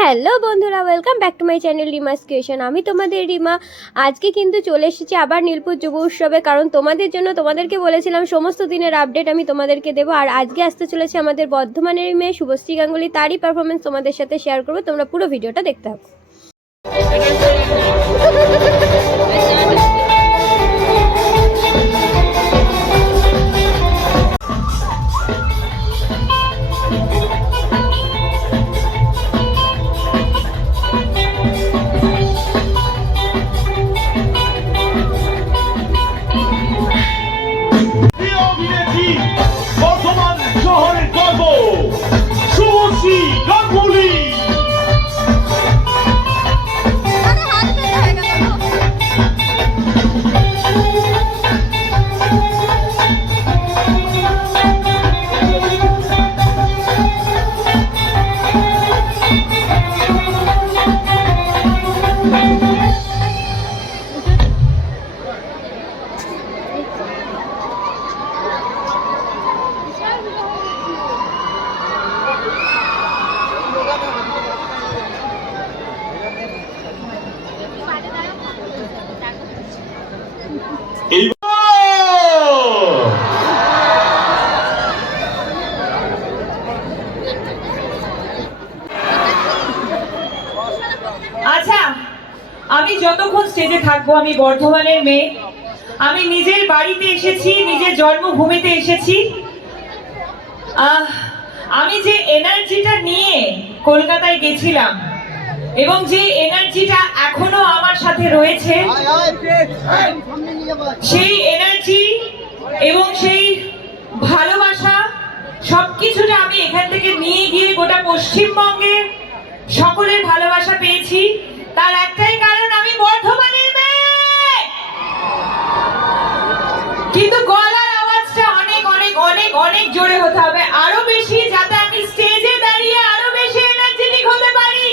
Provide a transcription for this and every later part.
Hello বন্ধুরা welcome back to my channel Rima's creation আমি তোমাদের রিমা। আজকে কিন্তু চলে এসেছি আবার নীলপুর যুব উৎসবে, কারণ তোমাদের জন্য তোমাদেরকে বলেছিলাম সমস্ত দিনের আপডেট আমি তোমাদেরকে দেবো। আর আজকে আসতে চলেছে আমাদের বর্ধমানের মেয়ে শুভশ্রী গাঙ্গুলি। তারই পারফরমেন্স তোমাদের সাথে শেয়ার করব। তোমরা পুরো ভিডিওটা দেখতে হবে আচ্ছা আমি যতক্ষণ স্টেজে থাকব, আমি বর্ধমানের মেয়ে। আমি নিজের বাড়িতে এসেছি, নিজের জন্মভূমিতে এসেছি। আমি যে এনার্জিটা নিয়ে কলকাতায় গেছিলাম এবং যে এনার্জিটা এখনও আমার সাথে রয়েছে, সেই এনার্জি এবং সেই ভালোবাসা সবকিছুটা আমি এখান থেকে নিয়ে গিয়ে গোটা পশ্চিমবঙ্গে সকলের ভালোবাসা পেয়েছি। তার একটাই কারণ আমি বর্ধমানের মেয়ে! কিন্তু গলার আওয়াজটা অনেক অনেক অনেক অনেক জোরে হতে হবে। আরও বেশি যাতে আমি স্টেজে দাঁড়িয়ে আরও বেশি এনার্জেটিক হতে পারি।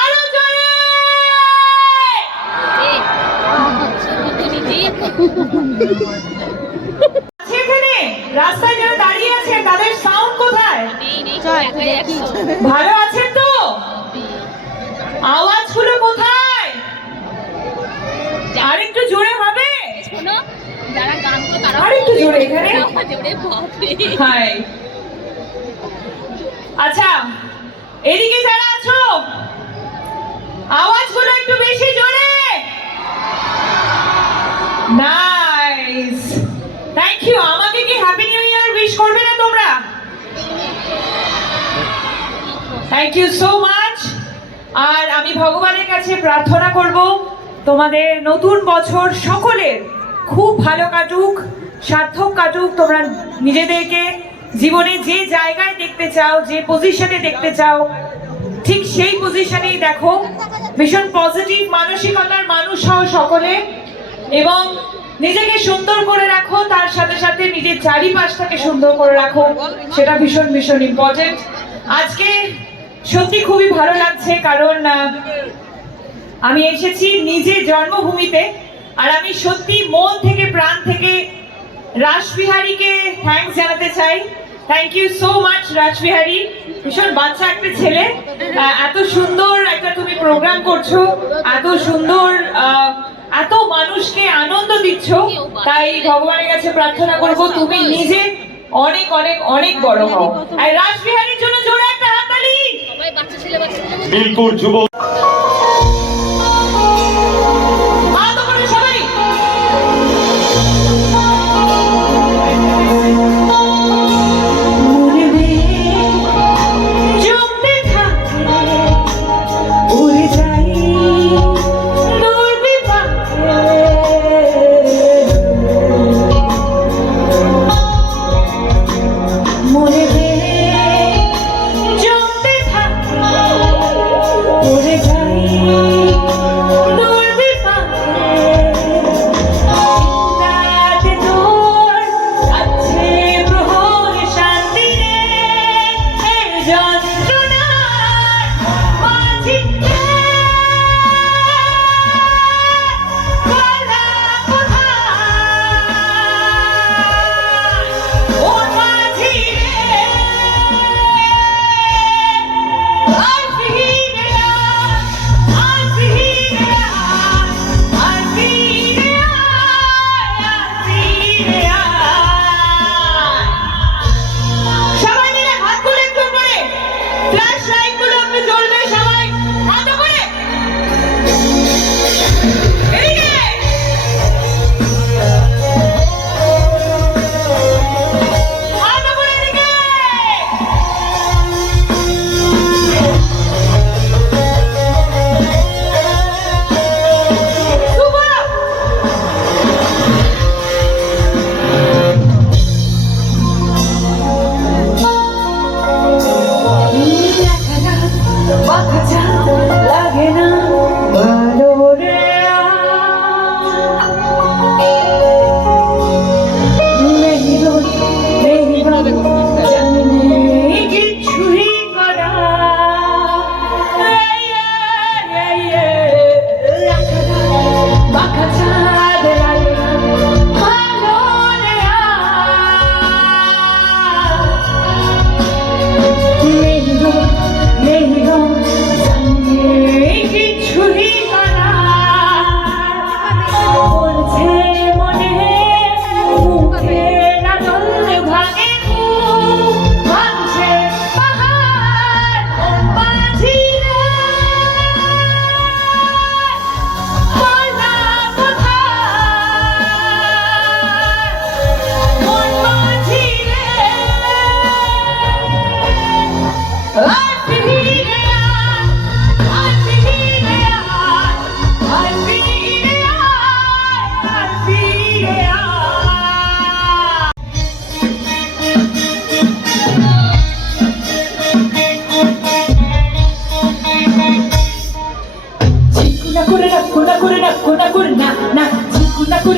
আরও জোরে! এখানে? রাস্তায় যারা দাঁড়িয়ে আছে তাদের সাউন্ড কোথায়? ভালো আওয়াজগুলো কোথায়? আরেকটু জোরে হবে? যারা গান করো তারা আরেকটু জোরে এখানে? জোরে বাপরে হাই। আচ্ছা এদিকে যারা আছো আওয়াজগুলো একটু বেশি জোরে। নাইস থ্যাংক ইউ আমাকে কি হ্যাপি নিউ ইয়ার উইশ করবে না তোমরা? থ্যাংক ইউ সো মাচ আর আমি ভগবানের কাছে প্রার্থনা করব, তোমাদের নতুন বছর সকলের খুব ভালো কাটুক, সার্থক কাটুক, তোমরা নিজেদেরকে জীবনে যে জায়গায় দেখতে চাও, যে পজিশনে দেখতে চাও, ঠিক সেই পজিশনেই দেখো। ভীষণ পজিটিভ মানসিকতার মানুষ হও সকলে এবং নিজেকে সুন্দর করে রাখো, তার সাথে সাথে নিজের চারিপাশটাকে সুন্দর করে রাখো, সেটা ভীষণ ভীষণ ইম্পর্টেন্ট আজকে সত্যি খুবই ভালো লাগছে, কারণ আমি এসেছি নিজে জন্মভূমিতে, আর আমি সত্যি মন থেকে, প্রাণ থেকে রাসবিহারীকে থ্যাঙ্কস জানাতে চাই। Thank you so much Rashbehari. ভীষণ বাচ্চা একটা ছেলে এত সুন্দর একটা তুমি প্রোগ্রাম করছ, এত সুন্দর এত মানুষকে আনন্দ দিচ্ছ, তাই ভগবানের কাছে প্রার্থনা করব, তুমি নিজে অনেক অনেক অনেক বড় হও। আর রাসবিহারীর জন্য জোরে সবাই বাচ্চা ছেলে বাচ্চা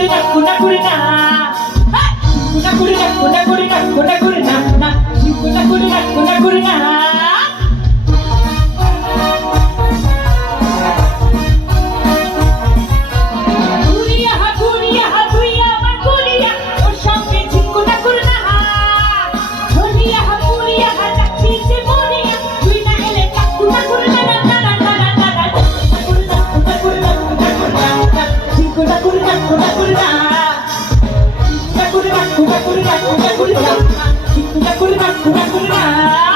করে না কোনা করে না কোনা করে না কোনা করে না কোনা করে না কোনা করে না কোনা করে না กุรือล่ากุรือล่ากุรือล่า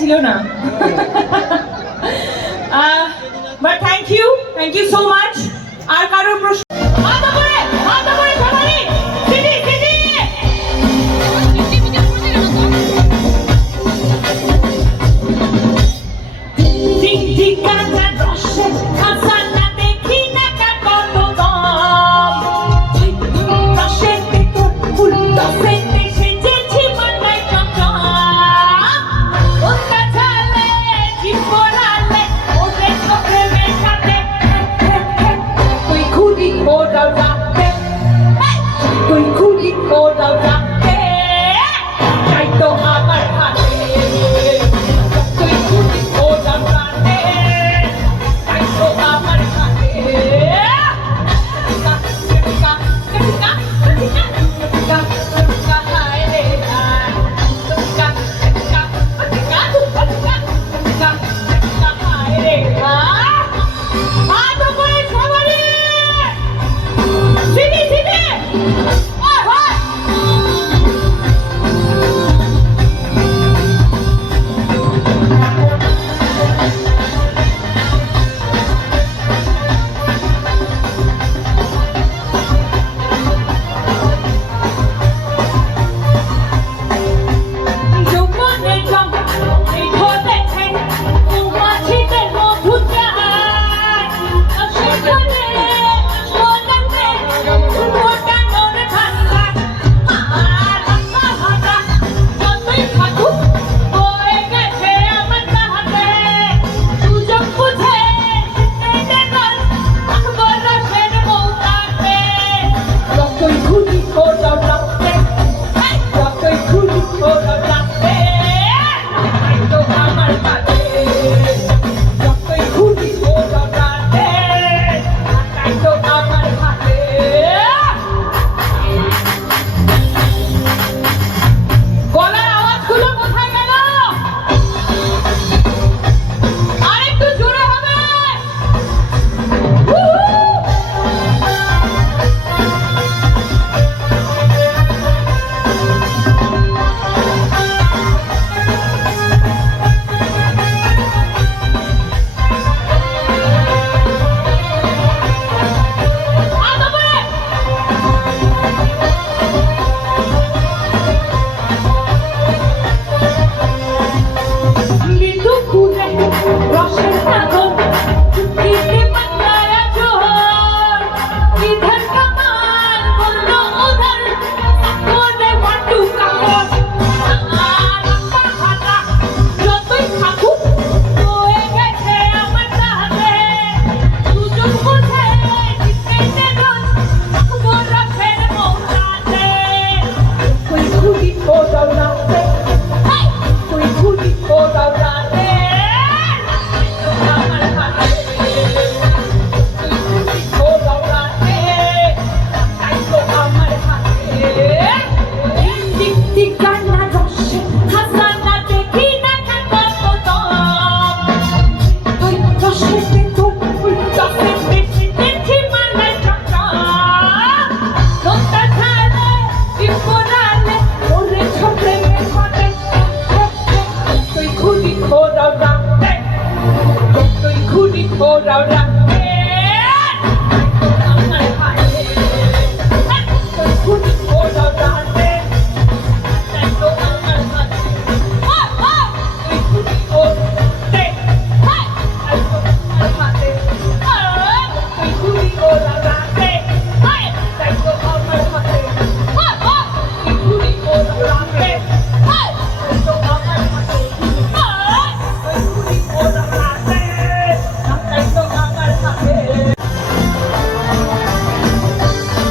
ছিল না। But thank you thank you so much আর কারোর প্রশ্ন